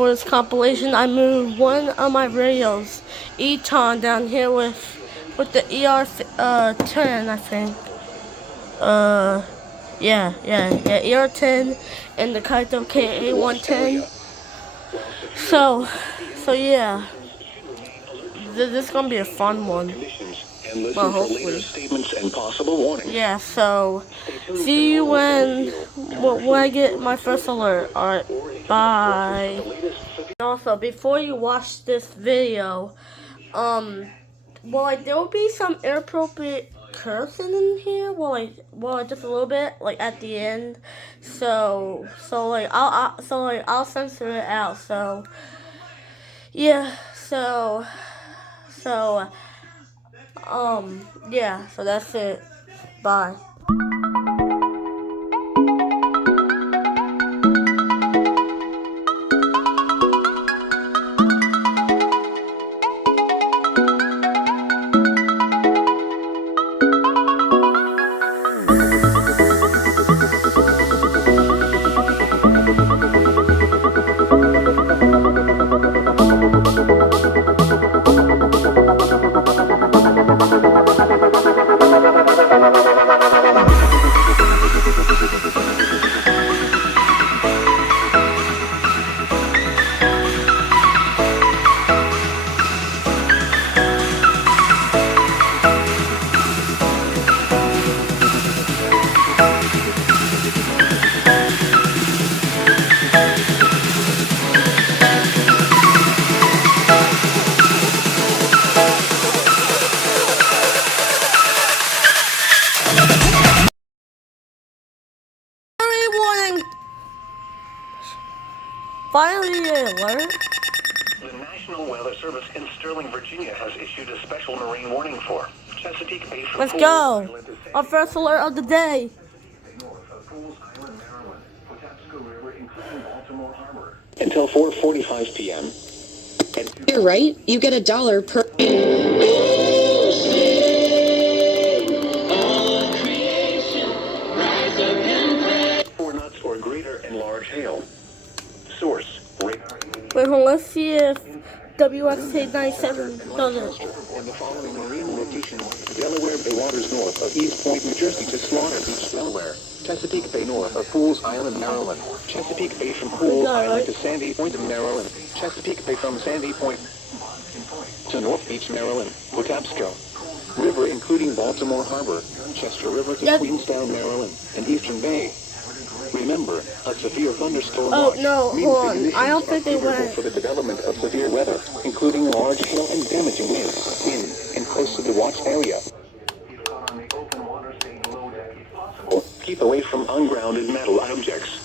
for this compilation, I moved one of my radios, Eton, down here with the EAS 10, I think. Yeah, EAS 10 and the Kaito KA110. So yeah, this is gonna be a fun one. Well, hopefully. Yeah, so see you when I get my first alert. Alright, bye. Also, before you watch this video, there will be some inappropriate cursing in here. Just a little bit, like at the end. So I'll censor it out. So yeah, yeah, so that's it. Bye. Finally, an alert. The National Weather Service in Sterling, Virginia has issued a special marine warning for Chesapeake Bay. Let's go. Our first alert of the day. Until 4:45 p.m. You're right. You get $1 per. 4 knots or greater in large hail. Source. Wait, hold on, let's see if WXK97 does it. In the following marine location, Delaware Bay waters north of East Point, New Jersey to Slaughter Beach, Delaware. Chesapeake Bay north of Fools Island, Maryland. Chesapeake Bay from Fools Island to Sandy Point, Maryland. Chesapeake Bay from Sandy Point to North Beach, Maryland. Patapsco River including Baltimore Harbor. Chester River to Queenstown, Maryland. And Eastern Bay. Remember, a severe thunderstorm hold on. I don't think they went. For the development of severe weather, including large hail and damaging winds in and close to the watch area. Keep away from ungrounded metal objects.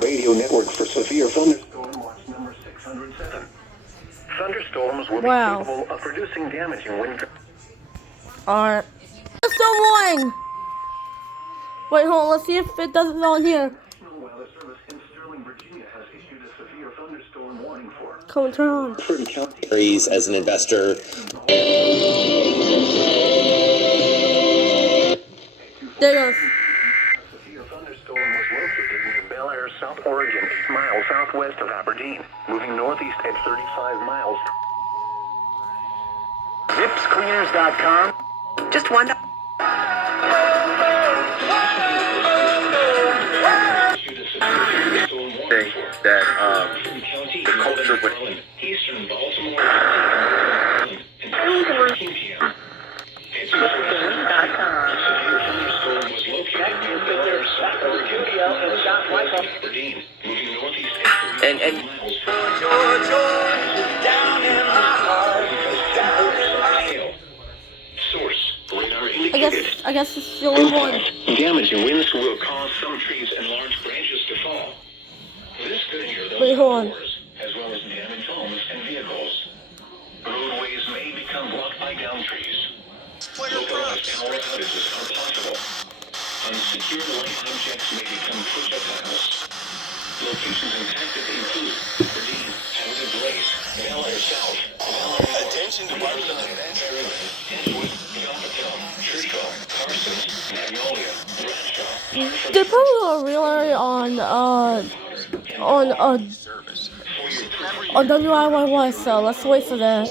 Radio network for severe thunderstorm watch number 607. Thunderstorms will be capable of producing damaging wind. Alright. Still warning! Wait, hold on, let's see if it does it on here. National Weather Service in Sterling, Virginia has issued a severe thunderstorm warning for. Come and turn on. Certain counties as an investor. There it goes. South Oregon, 8 miles southwest of Aberdeen, moving northeast at 35 miles. Zipscleaners.com. Just one. That the culture would. Eastern Baltimore. And I guess it's the only one. Damaging winds will cause some trees and large branches to fall. This could injure those outdoors, as well as damage homes and vehicles. Roadways may become blocked by downed trees. Localized power outages are possible. Unsecured light objects may become projectiles. Locations impacted include Aberdeen, Hampton Place, Delaware South, Delaware. Attention to They probably are rely on WIYY, so let's wait for that.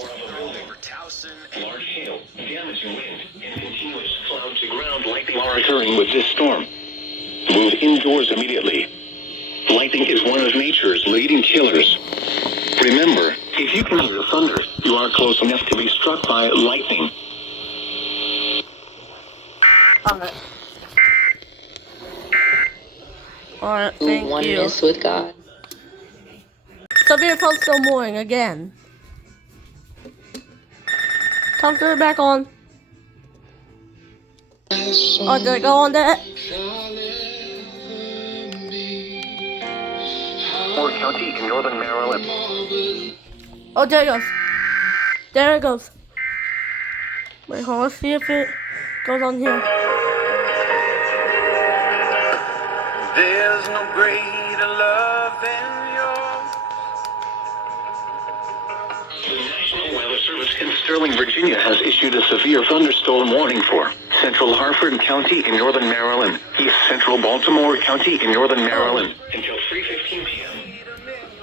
Large hail, damaging wind, and continuous cloud-to-ground lightning are occurring with this storm. Move indoors immediately. Lightning is one of nature's leading killers. Remember, if you can hear thunder, you are close enough to be struck by lightning. Alright, thank you. Oneness with God. Severe thunderstorm warning again. Time to turn it back on. Oh, did I go on that? Ford County in northern Maryland. Oh, there it goes. There it goes. Wait, hold on, let's see if it goes on here. There's no greater love than yours. The National Weather Service in Sterling, Virginia has issued a severe thunderstorm warning for Central Harford County in northern Maryland, East Central Baltimore County in northern Maryland. Until 3:15 p.m.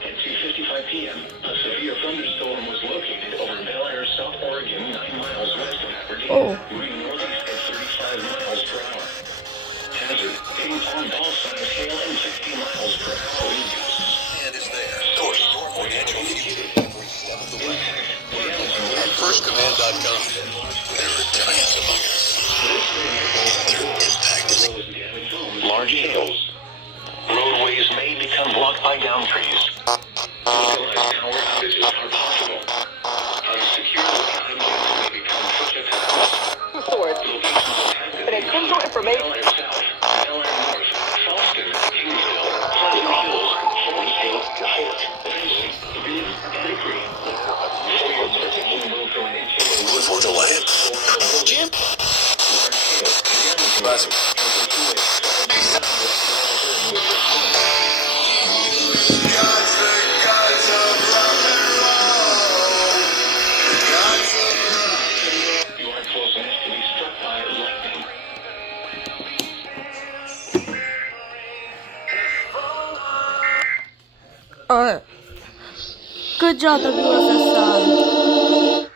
At 2:55 p.m., a severe thunderstorm was located over Bel Air, South Oregon, 9 miles west of Aberdeen, moving northeast at 35 miles per hour. Hazard, ping-pong ball-sized hail and 60 miles per hour wind gusts. And is there. Source, your financial future every step of the way. FirstCommand.com. There are giants among us. Their impact is Large hails. Roadways may become blocked by down trees. Localized power outages are possible. Unsecure time may become projectiles. Source. But essential information. Bel Air South, Bel Air North, Falston, Kingsville, Pleasant Hills, Forest Hill, Hyatt, Benson, Binn, and Hickory. For your protection, move from an interior for the land. Jim? Classic. You are close enough to be struck by lightning. Alright. Good job, WFSI.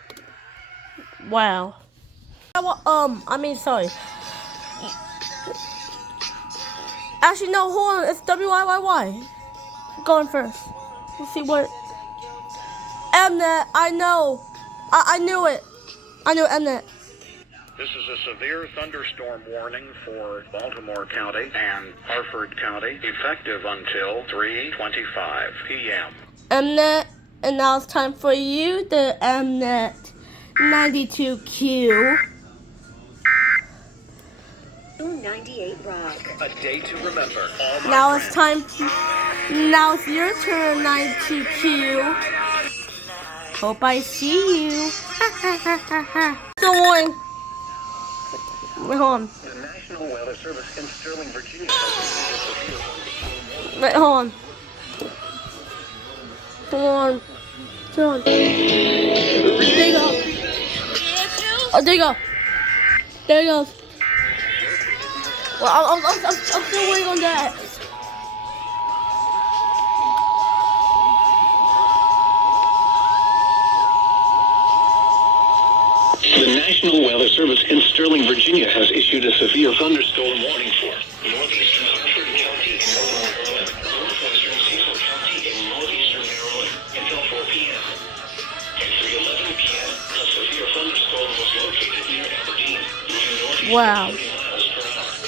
Wow. Sorry. Actually, no, hold on. It's WIYY. Going first. Let's see what. Mnet, I know. I knew it. I knew Mnet. This is a severe thunderstorm warning for Baltimore County and Harford County, effective until 3:25 p.m. Mnet, and now it's time for you, the Mnet 92Q. 98 Rock. A day to remember. Now it's time. Now it's your turn, 92Q. Hope I see you. Still warning. Wait, hold on. The National Weather Service in Sterling, Virginia. Wait, hold on. Come on. Come on. There you go. Oh, there you go. There you go. Well, I'm still waiting on that. The National Weather Service in Sterling, Virginia has issued a severe thunderstorm warning for northeastern Harford County in northern Maryland, northwestern Cecil County in northeastern Maryland until 4 p.m. At 3:11 p.m., a severe thunderstorm was located near Aberdeen, moving northeast Wow. 30 miles per hour.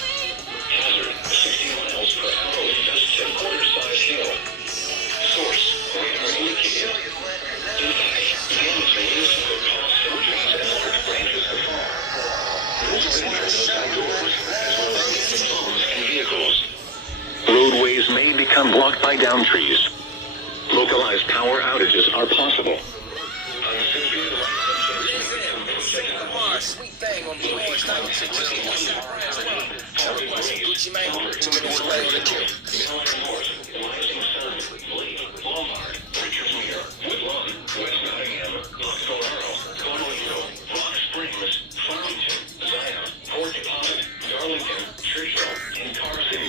Hazard, 60 miles per hour with gusts and quarter-size hail. Source, radar indicated. Impact, damage and winds could cause some trees and large branches to fall. Outdoors, as well as damaged homes and vehicles. Roadways may become blocked by down trees. Localized power outages are possible. Unsecured sweet thing on the edge. Gucci Mane, too many words ready to kill. Rising Sun, Lake, Walmart, Richards Mere, Woodlawn, West Nottingham, Colorado, Conejo, Rock Springs, Farmington, Zion, Port Deposit, Darlington, Churchill, and Carson.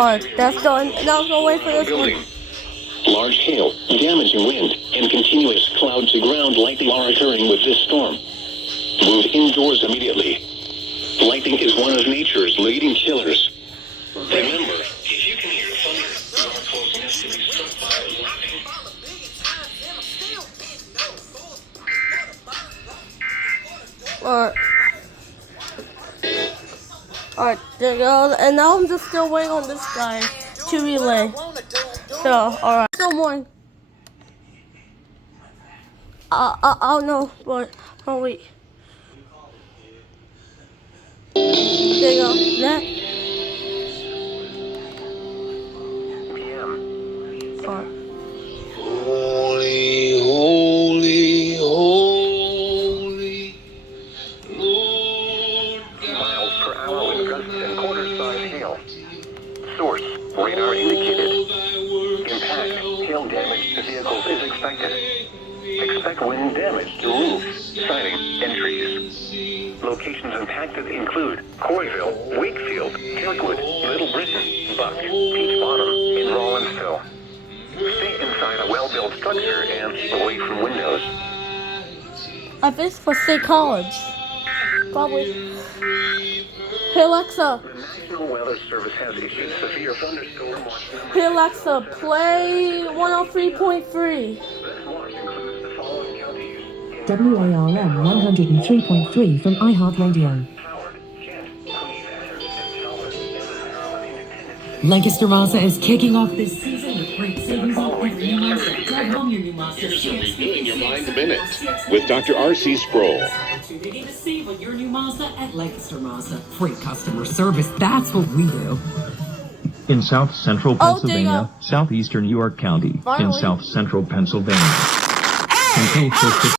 Alright, that's done. Now go wait for this Building. one. Large hail, damaging wind, and continuous cloud-to-ground lightning are occurring with this storm. Move indoors immediately. Lightning is one of nature's leading killers. Remember, if you can hear thunder, you are close enough to be struck by lightning. Alright, there you go. And now I'm just still waiting on this guy to relay. So, alright. Still more. I don't know, but oh wait. There you go. That. PM. Alright. Holy, holy, holy, Lord Miles per hour with gusts and quarter-size hail. Source, radar indicated. Impact, hail damage to vehicles is expected. Expect wind damage to roofs, siding, and trees. Locations impacted include Coryville, Wakefield, Kirkwood, Little Britain, Buck, Peach Bottom, and Rawlinsville. Stay inside a well-built structure and keep away from windows. I think it's for State College. Probably. Hey Alexa. The National Weather Service has issued severe thunderstorm watch numbers. Hey Alexa, play 103.3. This watch includes the following counties. WARM 103.3 from iHeartRadio. Howard, Kent, Queen Anne, and Talbot, and the Maryland Independent. Lancaster Mazda is kicking off this season with great savings on every new Mazda. Drive home your new Mazda. Renewing your mind a minute with Dr. R.C. Sproul. Opportunity to save on your new Mazda at Lancaster Mazda. Great customer service. That's what we do. In South Central Oh, Pennsylvania, there southeastern York County, in Finally. South Central Pennsylvania. Control for